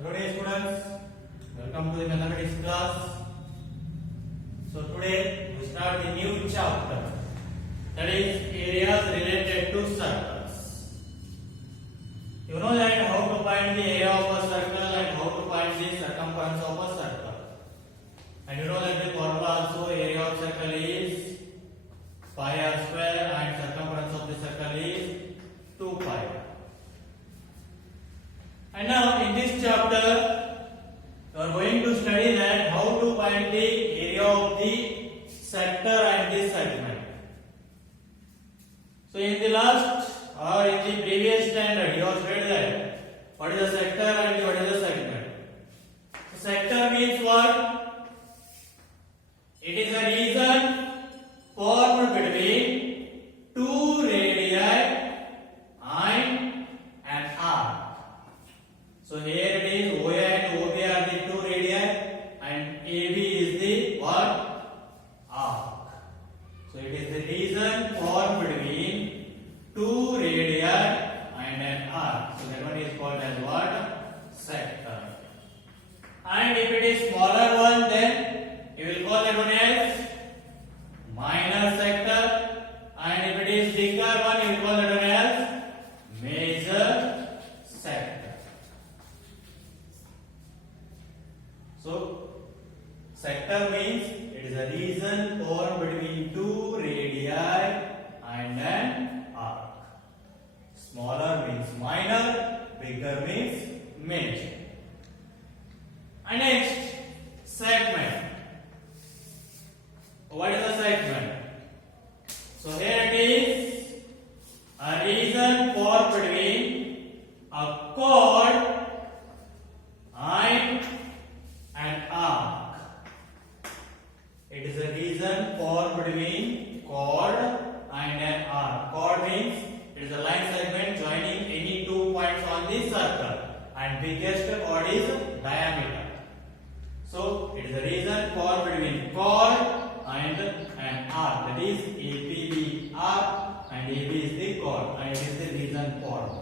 Hello dear students, welcome to the mathematics class. So today we start the new chapter, that is areas related to circles. You know that how to find the area of a circle and how to find the circumference of a circle. And you know that the formula also, area of circle is pi r square and circumference of the circle is 2 pi. And now in this chapter you are going to study that how to find the area of the sector and the segment. So in the last or in the previous standard you have read that what is the sector and what is the segment. So sector means what? It is a region formed between two radii and an arc. So here it is OA and OB are the two radii and AB is the what? Arc. So it is the region formed between two radii and an arc. So that one is called as what? Sector. And if it is smaller one, then you will call that one as minor sector. And if it is bigger one, you will call that one as major sector. So sector means it is a region formed between two radii and an arc. Smaller means minor, bigger means major. And next, segment. What is a segment? So here it is a region formed between a chord and an arc. It is a region formed between chord and an arc. Chord means it is a line segment joining any 2 points on the circle, and biggest chord is diameter. So it is a region formed between chord and an arc, that is APB arc, and AB is the chord, and it is the region formed.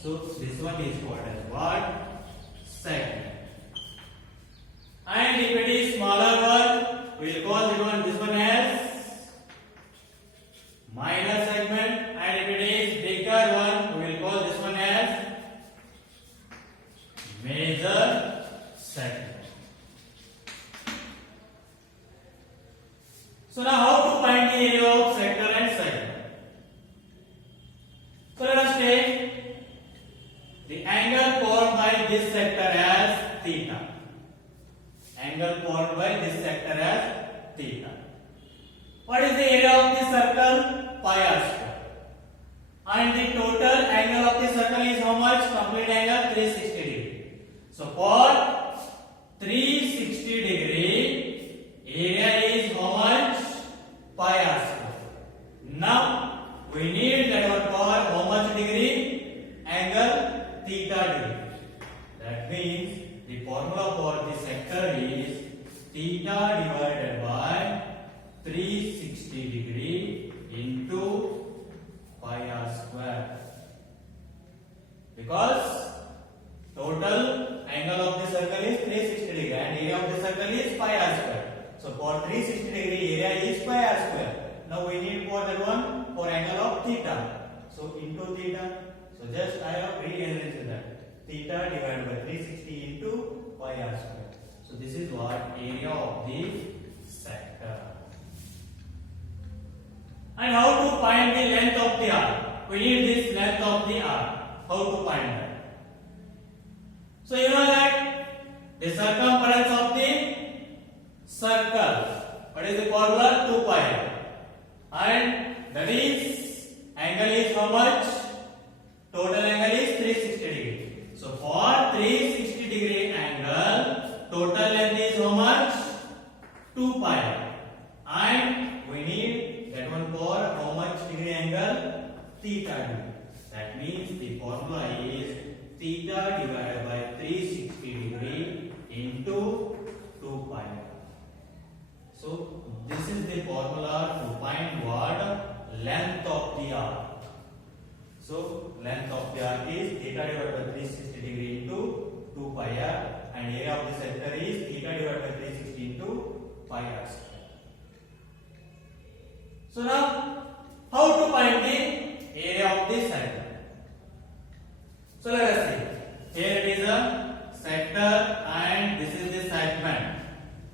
So this one is called as what? Segment. And if it is smaller one, we will call this one as minor segment, and if it is bigger one, we will call this one as major segment. So now how to find the area of sector and segment? So let us take the angle formed by this sector as theta. Angle formed by this sector as theta. What is the area of the circle? Pi r square. And the total angle of the circle is how much? Complete angle 360 degree. So for 360 degree, area is how much? Pi r square. Now we need that one for how much degree? Angle theta degree. That means the formula for the sector is theta divided by 360 degree into pi r square. Because total angle of the circle is 360 degree and area of the circle is pi r square. So for 360 degree area is pi r square. Now we need for that one for angle of theta. So into theta. So just I have rearranged that. Theta divided by 360 into pi r square. So this is what area of the sector. And how to find the length of the arc? We need this length of the arc. How to find that? So you know that the circumference of the circle. What is the formula? 2 pi. And that is angle is how much? Total angle is 360 degree. So for 360 degree angle, total length is how much? 2 pi. And we need that one for how much degree angle? Theta degree. That means the formula is theta divided by 360 degree into 2 pi. So this is the formula to find what? Length of the arc. So length of the arc is theta divided by 360 degree into 2 pi r, and area of the sector is theta divided by 360 into pi r square. So now, how to find the area of this sector? So let us see. Here it is a sector and this is the segment.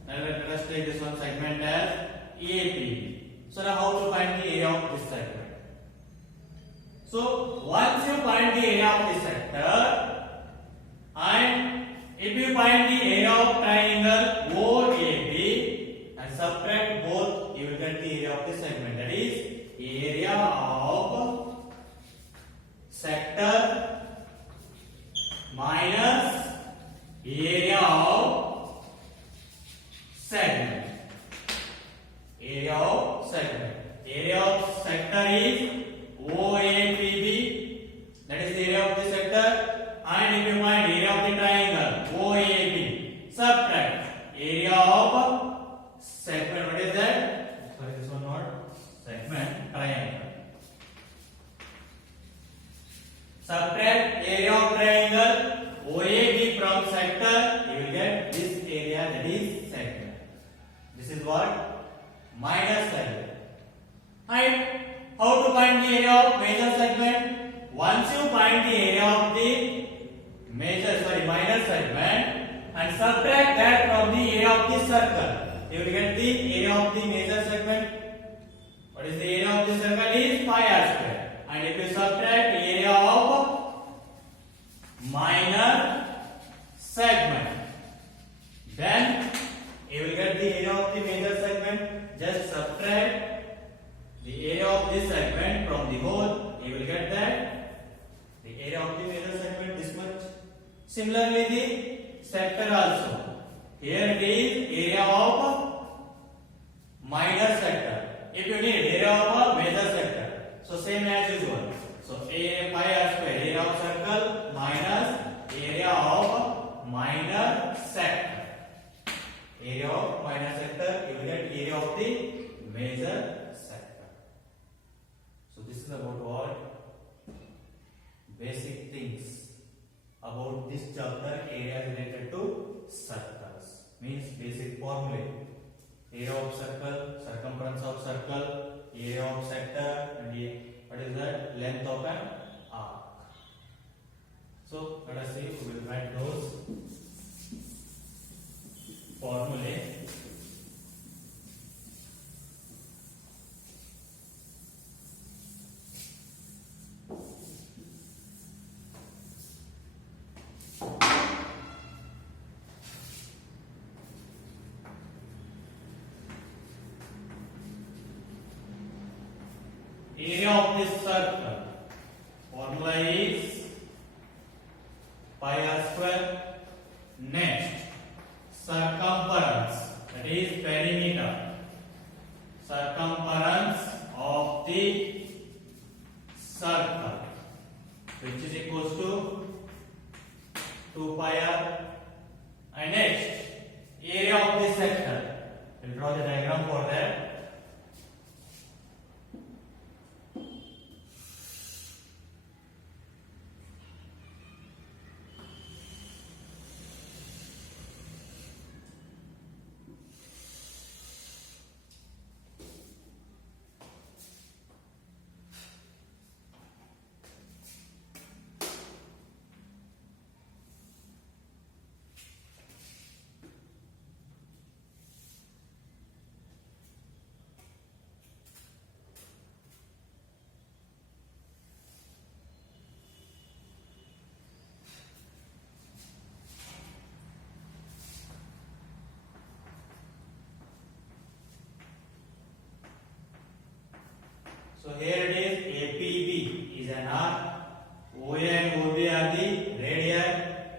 Now let us take this one segment as APB. So now how to find the area of this segment? So once you find the area of the sector, and if you find the area of triangle OAB and subtract both, you will get the area of the segment. That is area of sector minus area of segment. Area of segment. Area of sector is OAPB. That is the area of the sector. And if you find area of the triangle OAB, subtract area of segment. What is that? Sorry, this one not segment, triangle. Subtract area of triangle OAB from sector, you will get this area, that is segment. This is what? Minus segment. And how to find the area of major segment? Once you find the area of the minor segment and subtract that from the area of the circle, you will get the area of the major segment. What is the area of the circle? Is pi r square. And if you subtract area of minor segment, then you will get the area of the major segment. Just subtract the area of this segment from the whole, you will get that the area of the major segment this much. Similarly, the sector also. Here it is area of minor sector. If you need area of a major sector, so same as usual. So a pi r square, area of circle minus area of minor sector. Area of minor sector, you will get area of the major sector. So this is about what basic things about this chapter, area related to circles. Means basic formula. Area of circle, circumference of circle, area of sector, and what is that? Length of an arc. So let us see, we will write those formulae. Area of this circle, formula is pi r square. Next, circumference, that is perimeter. Circumference of the circle, which is equals to 2 pi r. And next, area of the sector. We'll draw the diagram for that. So here it is, APB is an arc, OA and OB are the radii,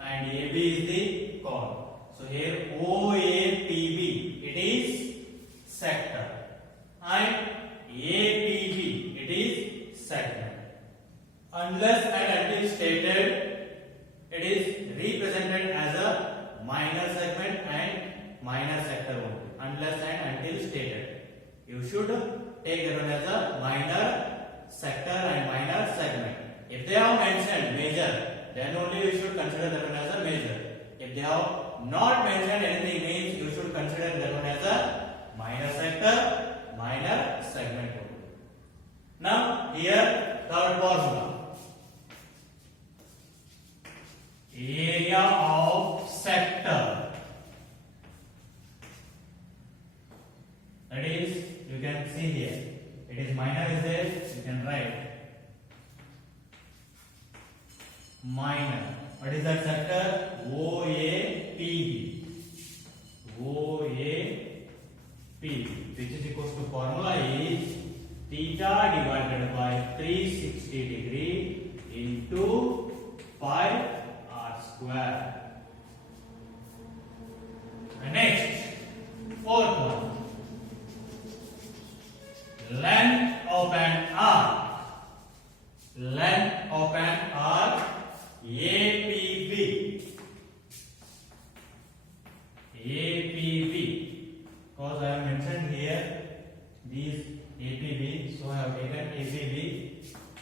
and AB is the chord. So here OAPB, it is sector, and APB, it is segment. Unless and until stated, it is represented as a minor segment and minor sector only. Unless and until stated, you should take that one as a minor sector and minor segment. If they are mentioned major, then only we should consider that one as a major. If they have not mentioned anything, means you should consider that one as a minor sector, minor segment. Now here third formula. Area of sector. That is, you can see here. It is minor is there, you can write. Minor. What is that sector? OAPB. OAPB, which is equals to formula is theta divided by 360 degree into 5 r square. And next, fourth one. Length of an arc. Length of an arc APB. APB. Because I have mentioned here these APB, so I have taken APB.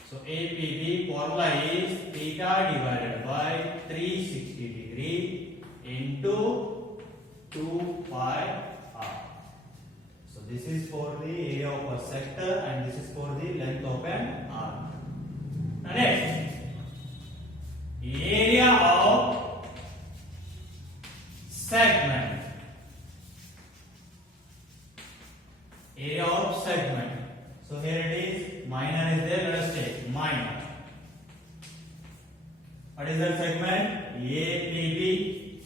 So APB formula is theta divided by 360 degree into 2 pi r. So this is for the area of a sector and this is for the length of an arc. Now next, area of segment. Area of segment. So here it is, minor is there, let us take minor. What is that segment? APB.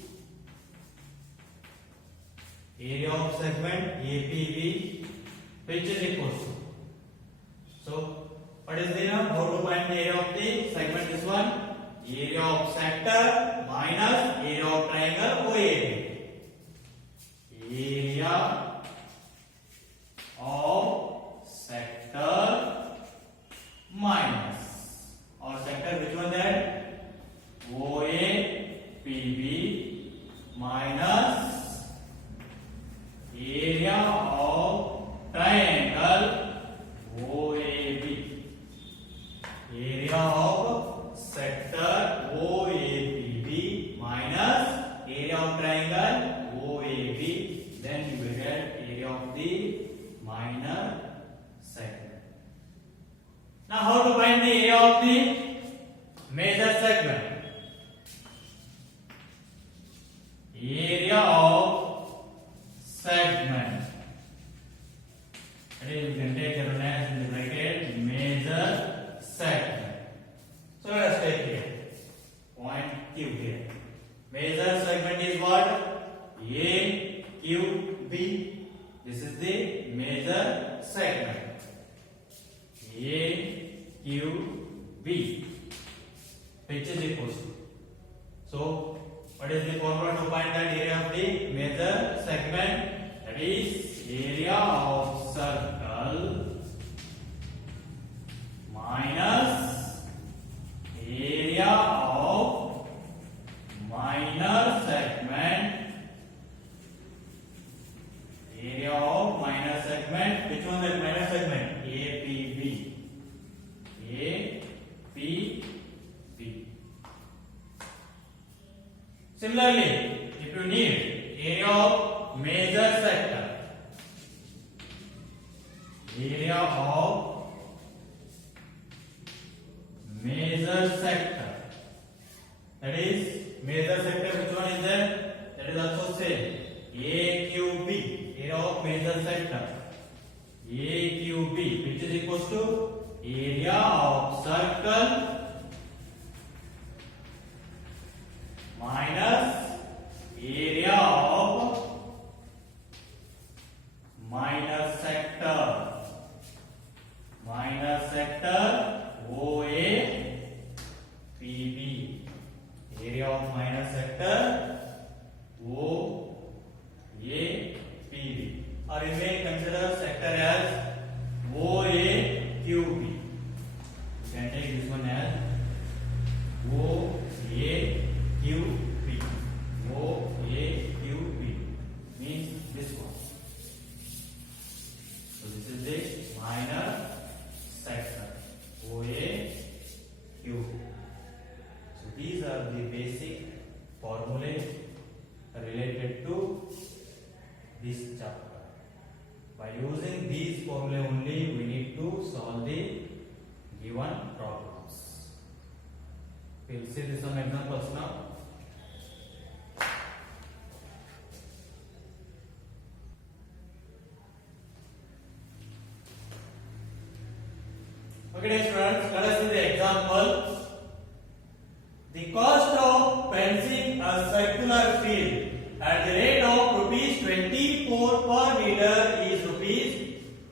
Area of segment APB, which is equals to. So what is the now? How to find the area of the segment? This one, area of sector minus area of triangle OAB. Area of sector minus, or sector which one that? OAPB minus area of triangle OAB. Area of sector OAPB minus area of triangle OAB, then you will get area of the minor segment. Now how to find the area of the major segment? Area of segment. That is, you can take the length in the bracket major segment. So let us take here point Q here. Major segment is what? AQB. This is the major segment. AQB, which is equals to. So what is the formula to find that area of the major segment? That is area of circle minus area of minor segment. Area of minor segment. Which one is minor segment? APB. APB. Similarly, if you need area of major sector, area of major sector, that is major sector, which one is there? That is also same. AQB, area of major sector. AQB, which is equals to area of circle minus area of minor sector. Minor sector OAPB. Area of minor sector OAPB. Or you may consider sector as OAQB. You can take this one as OAQB. OAQB means this one. So this is the minor sector OAQB. So these are the basic formulae We'll see some examples now. Okay, dear students, let us see the example. The cost of fencing a circular field at the rate of rupees 24 per meter is rupees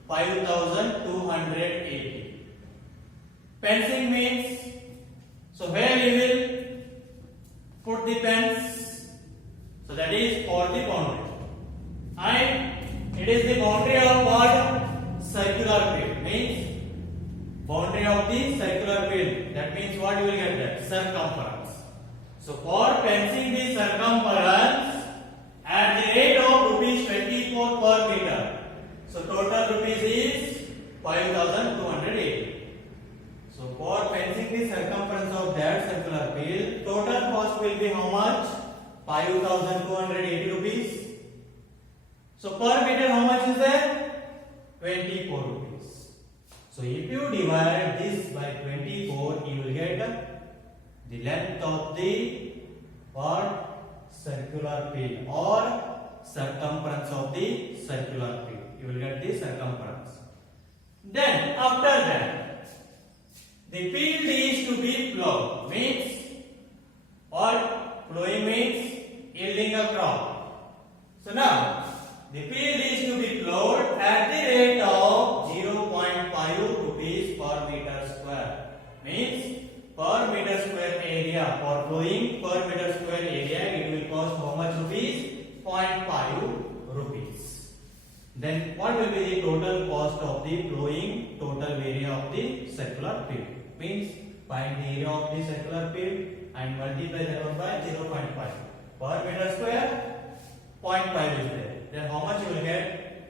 5,280. Fencing means, so where you will put the fence, so that is for the boundary, and it is the boundary of what? Circular field, means boundary of the circular field. That means what you will get that? Circumference. So for fencing the circumference at the rate of rupees 24 per meter. So total rupees is 5,280. So for fencing the circumference of that circular field, total cost will be how much? 5,280 rupees. So per meter how much is that? 24 rupees. So if you divide this by 24, you will get the length of the what? Circular field or circumference of the circular field. You will get the circumference. Then after that, the field is to be plowed. Means what? Plowing means yielding a crop. So now the field is to be plowed at the rate of 0.5 rupees per meter square. Means per meter square area for plowing, per meter square area it will cost how much rupees? 0.5 rupees. Then what will be the total cost of the plowing, total area of the circular field? Means find the area of the circular field and multiply that one by 0.5. Per meter square 0.5 is there. Then how much you will get?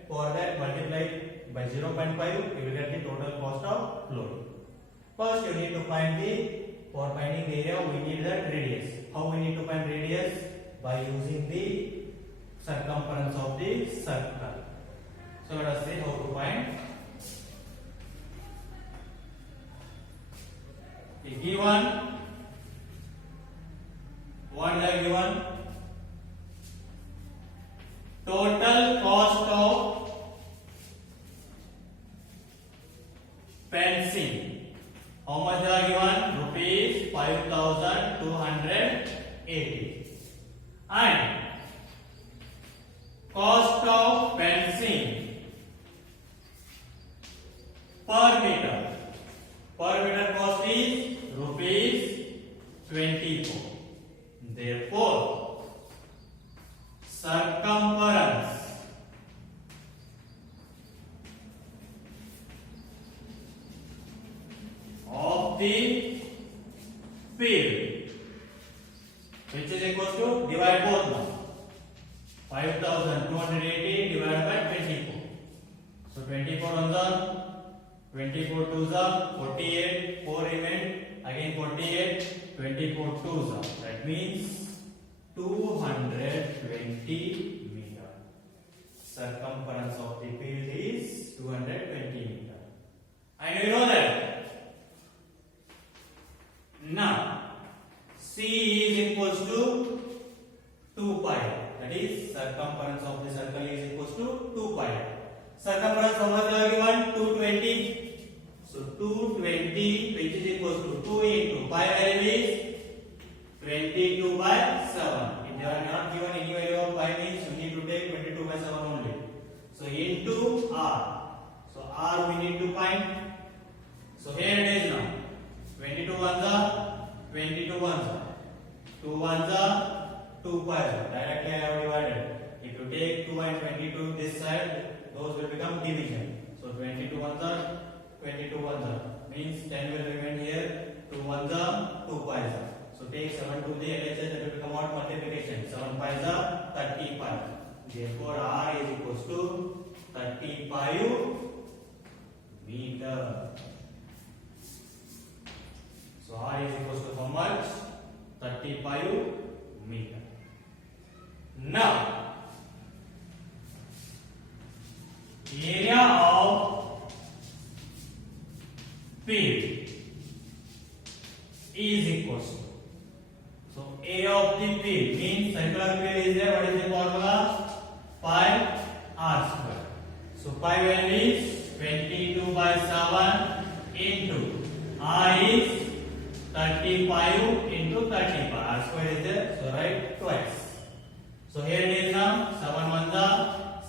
For that multiplied by 0.5, you will get the total cost of plowing. First you need to find for finding the area we need that radius. How we need to find radius? By using the circumference of the circle. So let us see how to find. Given what they are given? Total cost of fencing. How much they are given? Rupees 5,280. And cost of fencing per meter. Per meter cost is rupees 24. Therefore, circumference of the field, which is equal to, divide both now, 5,280 divided by 24. So 24 on the 24 to the 48, 4 remain, again 48, 24 to the, that means 220 meter. Circumference of the field is 220 meter. And you know that. Now C is equals to 2 pi. That is circumference of the circle is equals to 2 pi. Circumference how much are given? 220. So 220 which is equals to 2 into pi value is 22 by 7. If they are not given any value of pi means you need to take 22 by 7 only. So into R. So R we need to find. So here it is now. 22 ones are 22 ones are 2 ones are 2 pi. Directly I have divided. If you take 2 and 22 this side, those will become division. So 22 ones are 22 ones are means 10 will remain here. 2 ones are 2 pi's are. So take 7 to the LHS, that will become out multiplication. 7 pi's are 35. Therefore R is equals to 35 meter. So R is equals to how much? 35 meter. Now area of field is equals to area of the field means circular field is there. What is the formula? Pi r square. So pi value is 22 by 7 into r is 35 into 35. R square is there, so write twice. So here it is now 7 1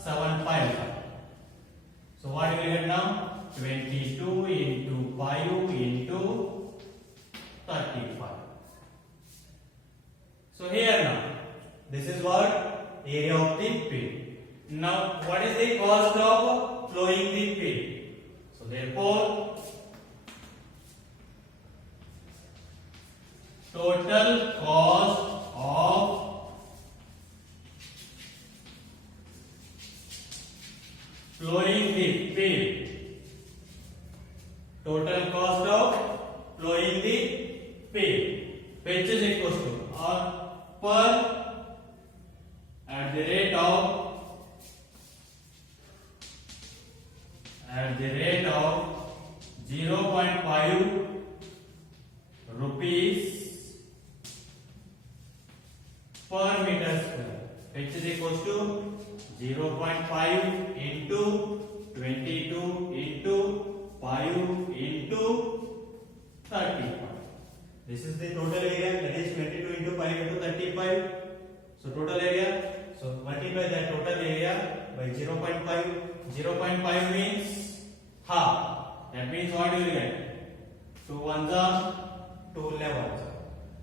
7 5. So what we get now? 22 into 5 into 35. So here now, this is what area of the field. Now what is the cost of flowing the field? So therefore total cost of flowing the field. Total cost of flowing the field, which is equal to or per at the rate of 0.5 rupees per meter square, which is equal to 0.5 into 22 into 5 into 35. This is the total area, that is 22 into 5 into 35. So total area, so multiply that total area by 0.5. 0.5 means half. That means what you will get? 2 1s are 2 11s.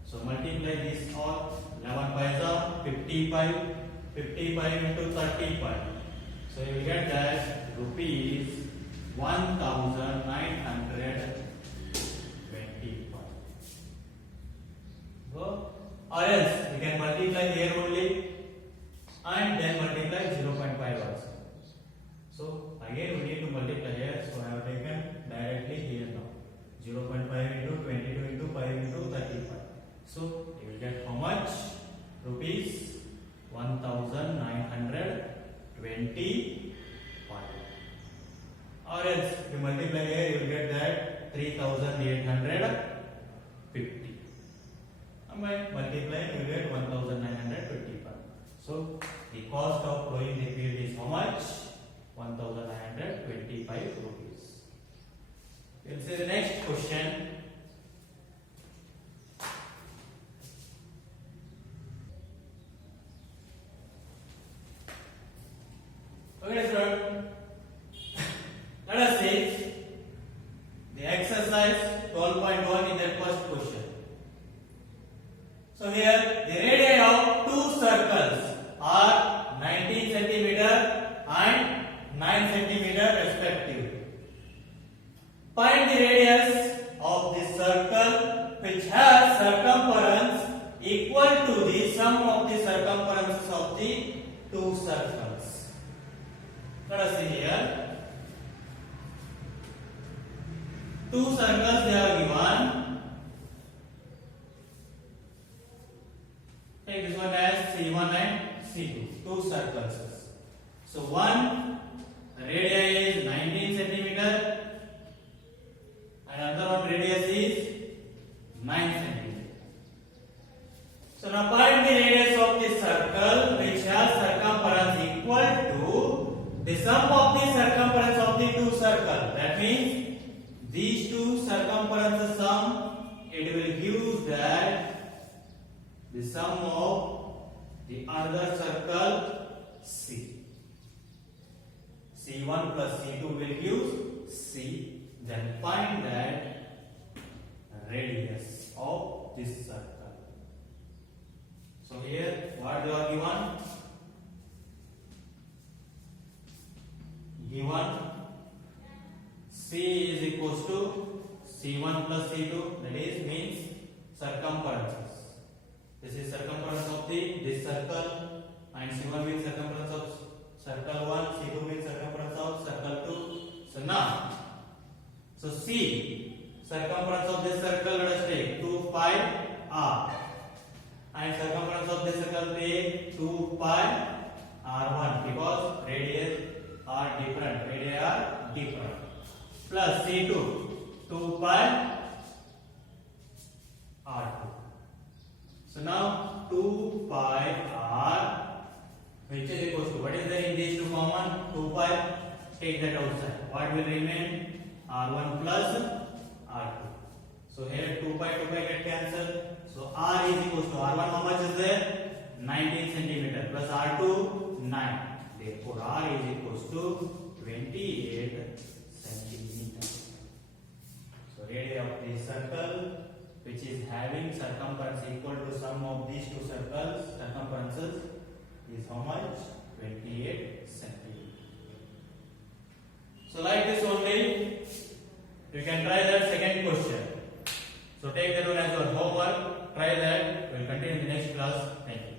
So multiply this all. 11 5s are 55. 55 into 35. So you will get that rupees 1925. Go. Or else you can multiply here only and then multiply 0.5 also. So again we need to multiply here. So I have taken directly here now. 0.5 into 22 into 5 into 35. So you will get how much? Rupees 1925. Or else if you multiply here, you will get that 3850. And by multiplying, you get 1925. So the cost of flowing the field is how much? 1925 rupees. We'll see the next question. Okay, student. Let us see the exercise 12.1 in the first question. So here the radii of two circles are 19 cm and 9 cm respectively. Find the radius of the circle which has circumference equal to the sum of the circumferences of the two circles. Let us see here. Two circles they are given. Take this one as C1 and C2. Two circles. So one radii is 19 centimeter and another one radius is 9 centimeter. So now find the radius of the circle which has circumference equal to the sum of the circumference of the two circles. That means these two circumferences sum, it will give that the sum of the other circle C. C1 plus C2 will give C. Then find that radius of this circle. So here what they are given? Given C is equals to C1 plus C2, that is means circumferences. This is circumference of this circle and C1 means circumference of circle 1, C2 means circumference of circle 2. So now, so C circumference of this circle let us take 2 pi r and circumference of this circle take 2 pi r1 because radii are different. Plus C2 2 pi r2. So now take that outside. What will remain? R1 plus R2. So here 2 pi get cancelled. So R is equals to R1. How much is there? 19 centimeter plus R2 9. Therefore R is equals to 28 centimeter. So radius of the circle, which is having circumference equal to sum of these two circles circumferences, is how much? 28 centimeter. So like this only you can try that second question. So take that one as your homework, try that. We will continue in the next class. Thank you.